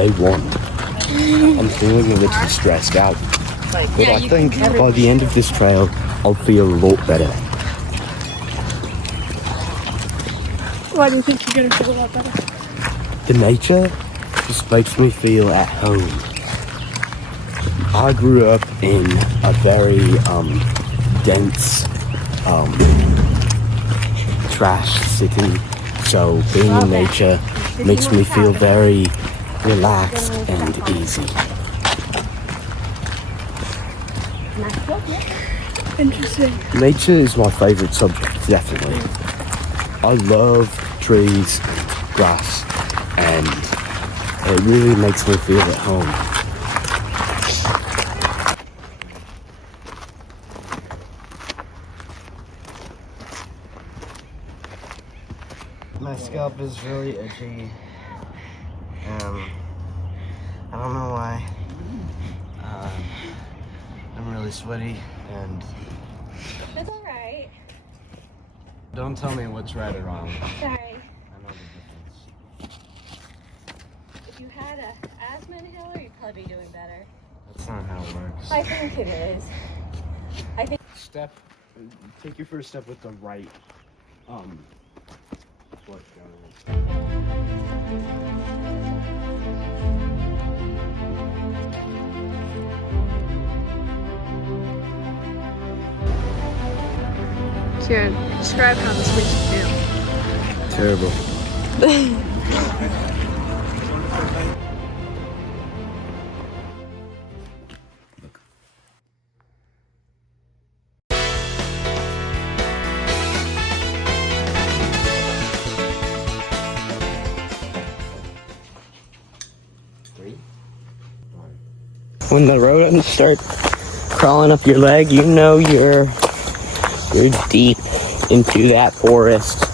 day one. I'm feeling a little stressed out, but I think by the end of this trail, I'll feel a lot better. Why do you think you're gonna feel a lot better? The nature just makes me feel at home. I grew up in a very dense trash city, so being in nature makes me feel very relaxed and easy. Interesting. Nature is my favorite subject, definitely. I love trees, grass, and it really makes me feel at home. My scalp is really itchy. I don't know why. I'm really sweaty and... It's alright. Don't tell me what's right or wrong. Sorry. I know the difference. If you had an asthma inhaler, you'd probably be doing better. That's not how it works. I think it is. Take your first step with the right, foot going. Kieran, describe how this makes you feel. Terrible. When the rodents start crawling up your leg, you know you're deep into that forest.